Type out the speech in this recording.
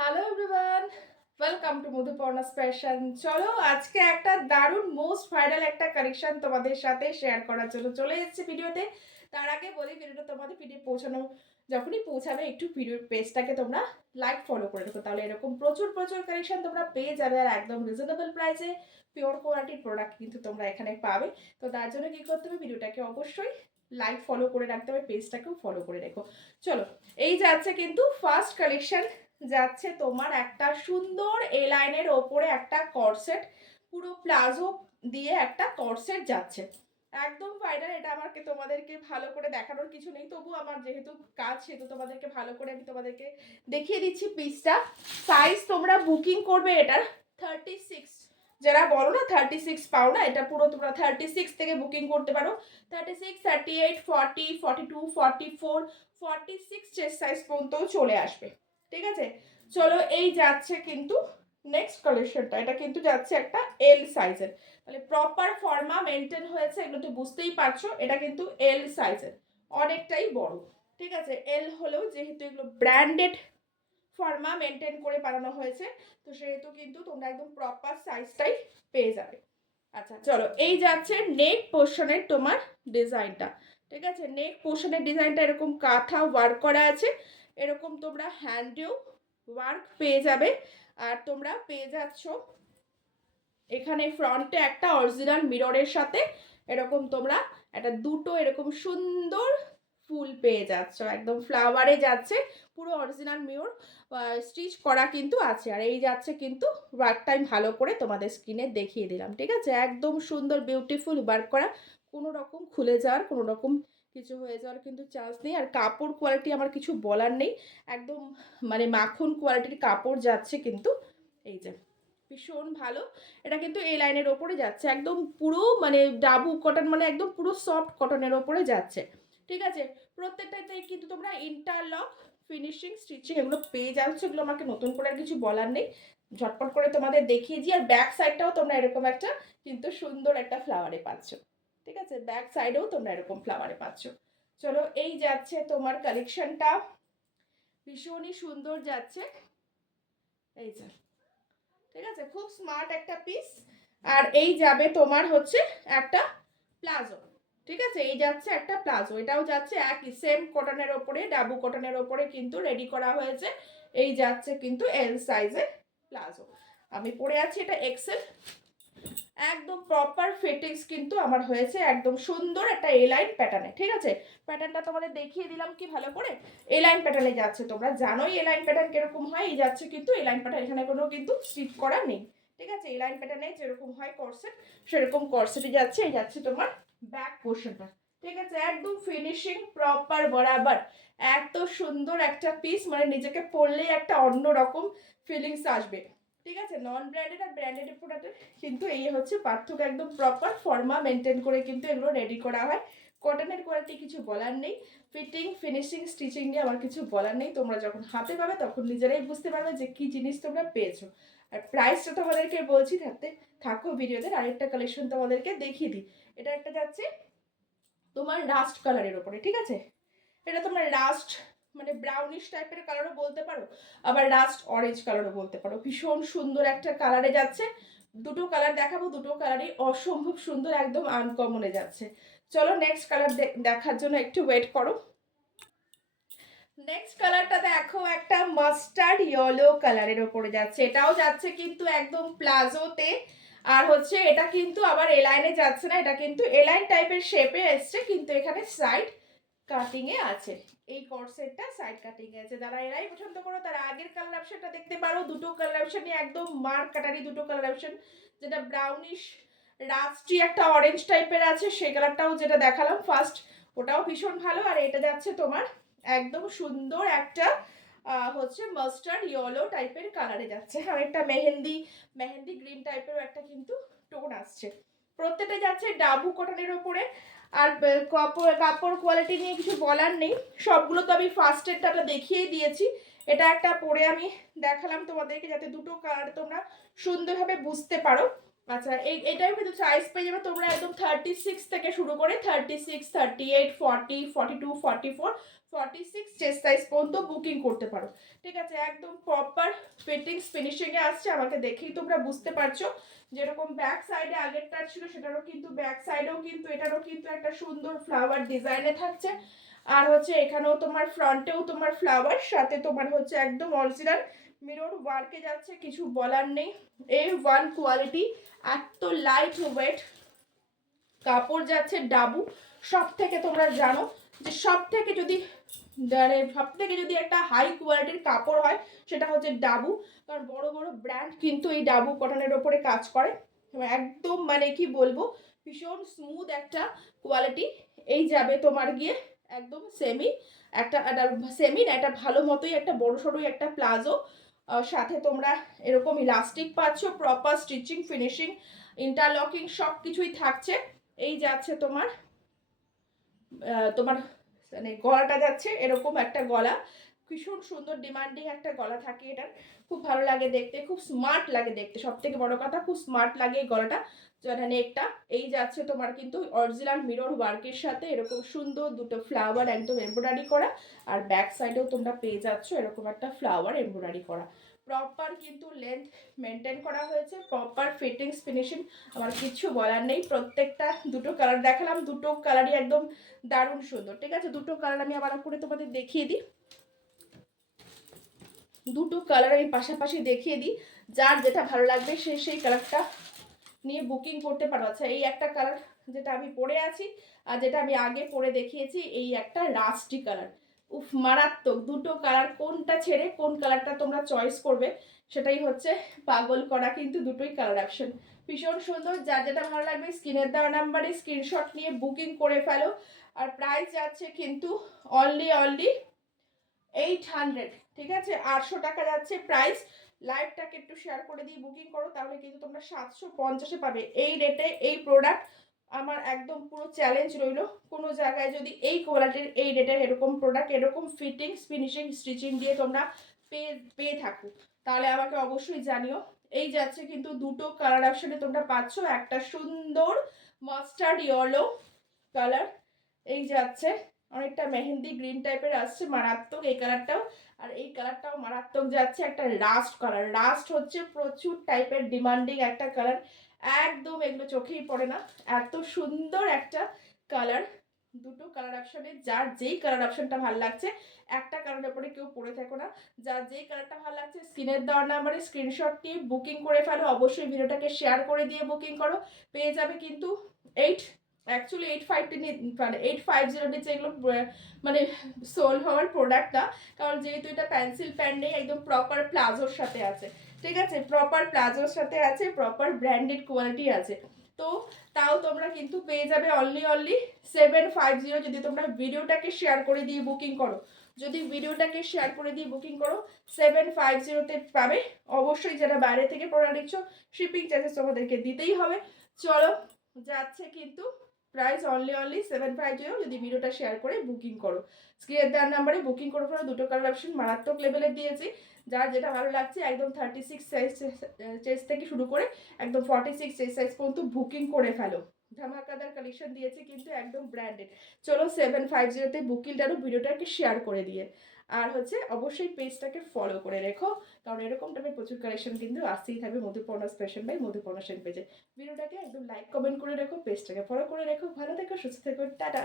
Hello everyone, welcome to Madhuparna's fashion. চলো আজকে একটা দারুণ মোস্ট ভাইরাল একটা কালেকশন তোমাদের সাথে শেয়ার করার জন্য চলে এসেছি ভিডিওতে। তার আগে বলি ভিডিওটা তোমাদের পিডিএফ পৌঁছানো যখনই পৌঁছাবে একটু ভিডিওর পেজটাকে তোমরা লাইক ফলো করে রেখো, তাহলে এরকম প্রচুর প্রচুর কালেকশন তোমরা পেয়ে যাবে আর একদম রিজনেবল প্রাইসে পিওর কোয়ালিটির প্রোডাক্ট কিন্তু তোমরা এখানে পাবে। তো তার জন্য কি করতে হবে, ভিডিওটাকে অবশ্যই লাইক ফলো করে রাখতে হবে, পেজটাকেও ফলো করে রেখো। চলো, এই যাচ্ছে কিন্তু ফার্স্ট কালেকশন, যাচ্ছে তোমার একটা সুন্দর এ লাইনের ওপরে একটা কর্সেট, পুরো প্লাজো দিয়ে একটা কর্সেট যাচ্ছে, একদম ফাইনাল। এটা আমাকে তোমাদেরকে ভালো করে দেখানোর কিছু নেই, তবু আমার যেহেতু কাজ সেহেতু তোমাদেরকে ভালো করে আমি তোমাদেরকে দেখিয়ে দিচ্ছি পিসটা। সাইজ তোমরা বুকিং করবে এটার 36, যারা বলো না 36 পাও না, এটা পুরো তোমরা 36 থেকে বুকিং করতে পারো। 36, 38, 40, 42, 44, 46 চেস্ট সাইজ পর্যন্ত চলে আসবে। ঠিক আছে, চলো এই যাচ্ছে কিন্তু নেক্সট কালেকশনটা, এটা কিন্তু যাচ্ছে একটা এল সাইজের, তাহলে প্রপার ফর্মা মেনটেন হয়েছে, এগুলো তো বুঝতেই পারছো, এটা কিন্তু এল সাইজের, অনেকটাই বড়। ঠিক আছে, এল হলেও যেহেতু এগুলো ব্র্যান্ডেড ফর্মা মেনটেন করে বানানো হয়েছে, তো সেহেতু কিন্তু তোমরা একদম প্রপার সাইজটাই পেয়ে যাবে। আচ্ছা চলো, এই যাচ্ছে নেক পোর্শনের তোমার ডিজাইনটা। ঠিক আছে, নেক পোর্শনের ডিজাইনটা এরকম কাঁথা ওয়ার্ক করা আছে, এরকম তোমরা হ্যান্ডেও ওয়ার্ক পেয়ে যাবে। আর তোমরা পেয়ে যাচ্ছ এখানে ফ্রন্টে একটা অরিজিনাল মিররের সাথে এরকম তোমরা একটা দুটো এরকম সুন্দর ফুল পেয়ে যাচ্ছ, একদম ফ্লাওয়ারে যাচ্ছে, পুরো অরিজিনাল মিরর স্টিচ করা কিন্তু আছে। আর এই যাচ্ছে কিন্তু ওয়ার্কটা আমি ভালো করে তোমাদের স্ক্রিনে দেখিয়ে দিলাম। ঠিক আছে, একদম সুন্দর বিউটিফুল ওয়ার্ক করা, কোনো রকম খুলে যাওয়ার কোনো রকম কিছু হয়ে যাওয়ার কিন্তু চান্স নেই। আর কাপড় কোয়ালিটি আমার কিছু বলার নেই, একদম মানে মাখন কোয়ালিটির কাপড় যাচ্ছে কিন্তু, এই যে ভীষণ ভালো। এটা কিন্তু এই লাইনের ওপরে যাচ্ছে, একদম পুরো মানে ডাবু কটন, মানে একদম পুরো সফট কটনের ওপরে যাচ্ছে। ঠিক আছে, প্রত্যেকটাতে কিন্তু তোমরা ইন্টারলক ফিনিশিং স্টিচিং এগুলো পেয়ে যাচ্ছ, এগুলো আমাকে নতুন করে আর কিছু বলার নেই, ঝটপট করে তোমাদের দেখিয়ে দিই। আর ব্যাক সাইডটাও তোমরা এরকম একটা কিন্তু সুন্দর একটা ফ্লাওয়ারে পাচ্ছ। ঠিক আছে, ব্যাক সাইডেও তোমরা এরকম ফ্লাওয়ারে পাচ্ছ। চলো, এই যাচ্ছে তোমার কালেকশনটা, ভীষণই সুন্দর যাচ্ছে, এই যে ঠিক আছে, খুব স্মার্ট একটা পিস। আর এই যাবে তোমার হচ্ছে একটা প্লাজো। ঠিক আছে, এই যাচ্ছে একটা প্লাজো, এটাও যাচ্ছে একই সেম কটনের ওপরে, ডাবু কটনের ওপরে কিন্তু রেডি করা হয়েছে। এই যাচ্ছে কিন্তু এল সাইজের প্লাজো, আমি পরে আছি এটা এক্সেল, একদম প্রপার ফিটিংস কিন্তু আমার হয়েছে, একদম সুন্দর একটা এ লাইন প্যাটার্নে। ঠিক আছে, প্যাটার্নটা তোমাদের দেখিয়ে দিলাম কি ভালো করে, এ লাইন প্যাটার্নে যাচ্ছে, তোমরা জানোই এ লাইন প্যাটার্ন কিরকম হয়। এই যাচ্ছে কিন্তু এ লাইন প্যাটার্ন, এখানে কোনো কিন্তু স্টিচ করা নেই। ঠিক আছে, এ লাইন প্যাটার্নে যেরকম হয় কর্সেট, সেরকম কর্সেটে যাচ্ছে। এই যাচ্ছে তোমার ব্যাক পোর্শনটা। ঠিক আছে, একদম ফিনিশিং প্রপার বরাবর, এত সুন্দর একটা পিস, মানে নিজেকে পরলেই একটা অন্য রকম ফিলিংস আসবে। ঠিক আছে, নন ব্র্যান্ডেড আর ব্র্যান্ডেড প্রোডাক্টের কিন্তু এই হচ্ছে পার্থক্য, একদম প্রপার ফর্মা মেনটেন করে কিন্তু এগুলো রেডি করা হয়। কটনের কোয়ালিটি কিছু বলার নেই, ফিটিং ফিনিশিং স্টিচিং নিয়ে আমার কিছু বলার নেই, তোমরা যখন হাতে পাবে তখন নিজেরাই বুঝতে পারবে যে কি জিনিস তোমরা পেয়েছো। আর প্রাইসটা তোমাদেরকে বলছি, থাকো ভিডিওতে, আরেকটা কালেকশন তোমাদেরকে দেখিয়ে দিই। এটা একটা যাচ্ছে তোমার রাস্ট কালারের ওপরে। ঠিক আছে, এটা তোমরা রাস্ট মানে ব্রাউনিশ টাইপের কালারও বলতে পারো, আবার রাস্ট অরেঞ্জ কালারও বলতে পারো, ভীষণ সুন্দর একটা কালারে যাচ্ছে। দুটো কালার দেখাবো, দুটো কালারই অসম্ভব সুন্দর, একদম আনকমনে যাচ্ছে। চলো নেক্সট কালার দেখার জন্য একটু ওয়েট করো। নেক্সট কালারটা দেখো, একটা মাস্টার্ড ইয়েলো কালারের ওপরে যাচ্ছে, এটাও যাচ্ছে কিন্তু একদম প্লাজোতে। আর হচ্ছে এটা কিন্তু আবার এলাইনে যাচ্ছে না, এটা কিন্তু এলাইন টাইপের শেপে এসছে, কিন্তু এখানে সাইড কাটিং এ আছে, এই কর্সেটটা সাইড কাটিং এ আছে। যারা এরাই পছন্দ করো তারা আগের কালার অপশনটা দেখতে পারো, দুটো কালার অপশনই একদম মার্ক কাটারি দুটো কালার অপশন, যেটা ব্রাউনিশ রাস্টি একটা অরেঞ্জ টাইপের আছে, সেই কালারটাও যেটা দেখালাম ফার্স্ট, ওটাও ভীষণ ভালো। আর এটা যাচ্ছে তোমার একদম সুন্দর একটা হচ্ছে মাস্টার্ড ইয়েলো টাইপের কালারে যাচ্ছে, আর একটা মেহেন্দি মেহেন্দি গ্রিন টাইপের একটা কিন্তু টোন আসছে। প্রত্যেকটা যাচ্ছে ডাবু কটনের ওপরে। আর কাপড় কোয়ালিটি নিয়ে কিছু বলার নেই, সবগুলো তো আমি ফার্স্ট এডটা দেখিয়েই দিয়েছি। এটা একটা পরে আমি দেখালাম তোমাদেরকে, যাতে দুটো কালার তোমরা সুন্দরভাবে বুঝতে পারো। আচ্ছা, এটাও কিন্তু সাইজ পেয়ে যাবে তোমরা একদম 36 থেকে শুরু করে 36, 38, 40, 42, 44, 46 চেস্ট সাইজ পর্যন্ত বুকিং করতে পারো। ঠিক আছে, একদম প্রপার ফিটিংস ফিনিশিংয়ে আসছে, আমাকে দেখেই তোমরা বুঝতে পারছো। যেরকম ব্যাক সাইডে আগেরটা ছিল সেটারও কিন্তু ব্যাক সাইডেও কিন্তু এটারও কিন্তু একটা সুন্দর ফ্লাওয়ার ডিজাইনে থাকছে। আর হচ্ছে এখানেও তোমার ফ্রন্টেও তোমার ফ্লাওয়ার, সাথে তোমার হচ্ছে একদম অরিজিনাল মিরর ওয়ার্কে যাচ্ছে, কিছু বলার নেই। A1 কোয়ালিটি, এত লাইট ওয়েট কাপড় যাচ্ছে। ডাবু সব থেকে তোমরা জানো যে সব থেকে যদি একটা হাই কোয়ালিটির কাপড় হয় সেটা হচ্ছে ডাবু। কারণ বড় বড় ব্র্যান্ড কিন্তু এই ডাবু কটনের ওপরে কাজ করে, একদম মানে কি বলবো, ভীষণ স্মুথ একটা কোয়ালিটি। এই যাবে তোমার গিয়ে একদম সেমি একটা একটা ভালো মতোই একটা বড় সড়োই একটা প্লাজো, সাথে তোমরা এরকম ইলাস্টিক পাচ্ছ, প্রপার স্টিচিং ফিনিশিং ইন্টারলকিং সব কিছুই থাকছে। এই যাচ্ছে তোমার তোমার মানে গলাটা যাচ্ছে এরকম একটা গলা, ভীষণ সুন্দর ডিমান্ডিং একটা গলা থাকে এটার, খুব ভালো লাগে দেখতে, খুব স্মার্ট লাগে দেখতে, সব থেকে বড় কথা খুব স্মার্ট লাগে এই গলাটা। নেকটা এই যাচ্ছে তোমার কিন্তু অরিজিনাল মিরর ওয়ার্কের সাথে এরকম সুন্দর দুটো ফ্লাওয়ার একদম এমব্রয়ডারি করা, আর ব্যাক সাইডেও তোমরা পেয়ে যাচ্ছ এরকম একটা ফ্লাওয়ার এমব্রয়ডারি করা। প্রপার কিন্তু লেন্থ মেনটেন করা হয়েছে, প্রপার ফিটিংস ফিনিশিং, আমার কিছু বলার নেই। প্রত্যেকটা দুটো কালার দেখালাম, দুটো কালারই একদম দারুণ সুন্দর। ঠিক আছে, দুটো কালার আমি আবার করে তোমাদের দেখিয়ে দিই, দুটো কালার আমি পাশাপাশি দেখিয়ে দিই, যার যেটা ভালো লাগবে সে সেই কালারটা নিয়ে বুকিং করতে পারো। আচ্ছা, এই একটা কালার যেটা আমি পরে আছি আর যেটা আমি আগে পরে দেখিয়েছি, এই একটা রাস্টি কালার, উফ মারাত্মক। দুটো কালার কোনটা ছেড়ে কোন কালারটা তোমরা চয়েস করবে সেটাই হচ্ছে পাগল করা, কিন্তু দুটোই কালার অপশন ভীষণ সুন্দর। যার যেটা ভালো লাগবে স্ক্রিনের দেওয়া নাম্বারে স্ক্রিনশট নিয়ে বুকিং করে ফেলো। আর প্রাইস যাচ্ছে কিন্তু অনলি 800, ঠিক আছে, 800 টাকা যাচ্ছে প্রাইস। লাইভটাকে একটু শেয়ার করে দিয়ে বুকিং করো, তাহলে কিন্তু তোমরা 750-এ পাবে এই রেটে এই প্রোডাক্ট। আমার একদম পুরো চ্যালেঞ্জ রইল, কোনো জায়গায় যদি এই কোয়ালিটির এই রেটের এরকম প্রোডাক্ট এরকম ফিটিংস ফিনিশিং স্টিচিং দিয়ে তোমরা পেয়ে থাকো, তাহলে আমাকে অবশ্যই জানিও। এই যাচ্ছে কিন্তু দুটো কালার অপশনে তোমরা পাচ্ছ, একটা সুন্দর মাস্টার্ড ইয়েলো কালার, এই যাচ্ছে অনেকটা মেহেন্দি গ্রিন টাইপের আসছে, মারাত্মক এই কালারটাও। আর এই কালারটাও মারাত্মক যাচ্ছে, একটা রাস্ট কালার, রাস্ট হচ্ছে প্রচুর টাইপের ডিমান্ডিং একটা কালার, একদম এগুলো চোখেই পড়ে না, এত সুন্দর একটা কালার। দুটো কালার অপশনে যার যেই কালার অপশনটা ভালো লাগছে, একটা কালারের উপরে কেউ পড়ে থাকো না, যার যেই কালারটা ভালো লাগছে স্ক্রিনের দেওয়ার নাম্বারে স্ক্রিনশট নিয়ে বুকিং করে ফেলো। অবশ্যই ভিডিওটাকে শেয়ার করে দিয়ে বুকিং করো, পেয়ে যাবে কিন্তু 850 নিচে এগুলো মানে সোল হওয়ার প্রোডাক্ট না, কারণ যেহেতু এটা পেন্সিল প্যান্ট নেই, একদম প্রপার প্লাজোর সাথে আছে। ঠিক আছে, প্রপার প্লাজোর সাথে আছে, প্রপার ব্র্যান্ডেড কোয়ালিটি আছে। তো তাও তোমরা কিন্তু পেয়ে যাবে অনলি 750, যদি তোমরা ভিডিওটাকে শেয়ার করে দিয়ে বুকিং করো। যদি ভিডিওটাকে শেয়ার করে দিয়ে বুকিং করো 750-তে পাবে। অবশ্যই যারা বাইরে থেকে প্রোডাক্ট নিচ্ছ শিপিং চার্জেস তোমাদেরকে দিতেই হবে। চলো, যাচ্ছে কিন্তু প্রাইস অনলি 750, যদি ভিডিওটা শেয়ার করে বুকিং করো। স্ক্রিনের দেওয়ার নাম্বারে বুকিং করে ফেলো। দুটো কালার অপশন মারাত্মক লেভেলের দিয়েছি, যার যেটা ভালো লাগছে একদম 36 সাইজ থেকে শুরু করে একদম 46 সাইজ পর্যন্ত বুকিং করে ফেলো। ধামাকাদার কালেকশন দিয়েছি কিন্তু একদম ব্র্যান্ডেড। চলো 750-তে বুকিংটারও ভিডিওটাকে শেয়ার করে দিয়ে, আর হচ্ছে অবশ্যই পেজটাকে ফলো করে রেখো, কারণ এরকম টাইপের প্রচুর কালেকশন কিন্তু আসতেই থাকবে মধুপর্ণা স্পেশাল বাই মধুপর্ণা সেন পেজে। ভিডিওটাকে একদম লাইক কমেন্ট করে রেখো, পেজটাকে ফলো করে রেখো। ভালো থেকো, সুস্থ থেকো, টাটা।